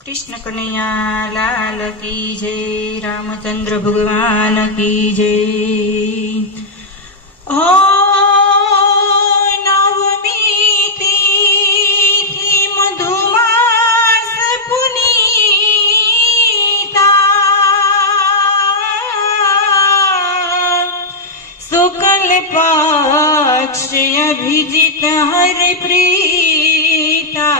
કૃષ્ણ કનૈયા લાલ કી જય, રામચંદ્ર ભગવાન કી જય. હો શુક્લ પક્ષ અભિજીત હર પ્રીતા.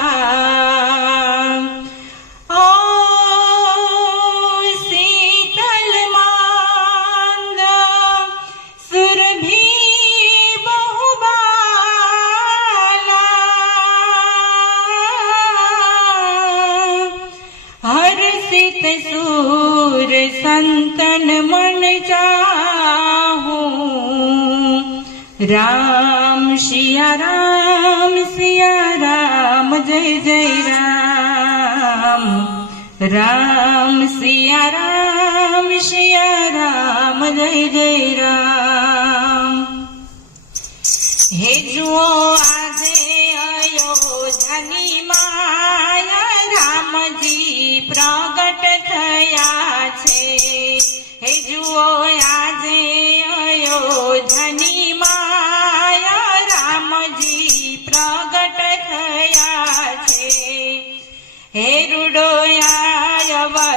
હર્ષિત સૂર સંતન મન ચાહું રામ શિયા રામ શિયા રામ જય જય રામ રામ શિયા રામ શિયા રામ જય જય રામ હે જુઓ આજે અયોધ્યાની માયા રામજી પ્રગટ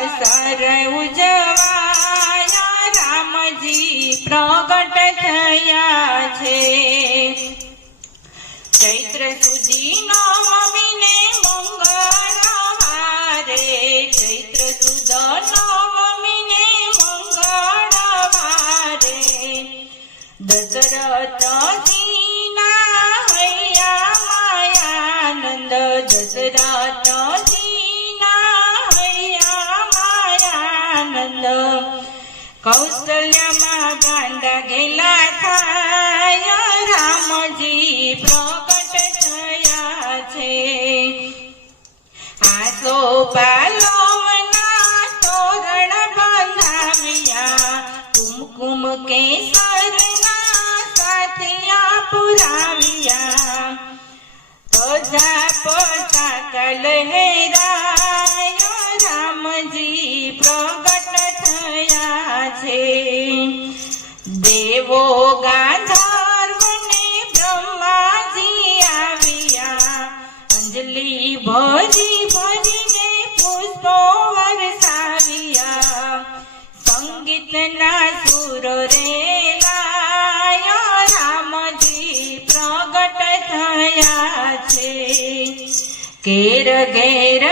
અવસર ઉજવાયા રામજી પ્રગટ થયા છે. ચૈત્ર કૌશલ્યમાં ગાંડા ગેલા થાય રામજી પ્રગટ થયા છે. આસો પાલવના તોરણ બંધાવ્યા કુમકુમ કેસરના છે દેવો ગાંધર્વને બ્રહ્માજી આવ્યા. અંજલિ ભજી ભજીને પુષ્પો વરસાવ્યા. સંગીતના સુર રે લાયા, રામજી પ્રગટ થયા છે. કેર ઘેર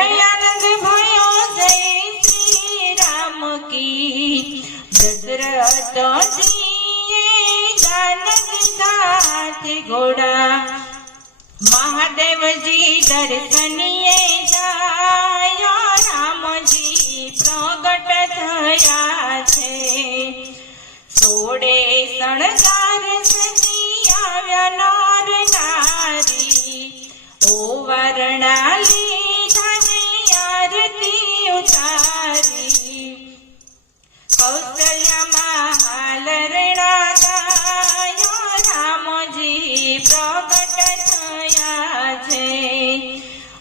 ગાન દીધા ઘોડા મહાદેવજી દર્શનીએ જાયો રામજી પ્રગટ થયા. કૌશલ્યમાં હાલ રેણા ગાયા રામજી પ્રગટ થયા છે.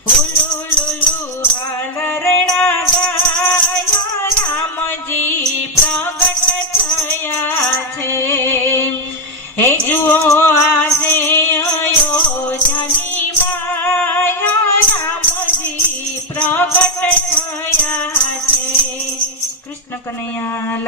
હુલુ લુલુ હાલ રેણા ગાયા રામજી પ્રગટ થયા છે. હે જુઓ આજે અયોધ્યાની માયા રામજી પ્રગટ થયા છે. કૃષ્ણ કનૈયા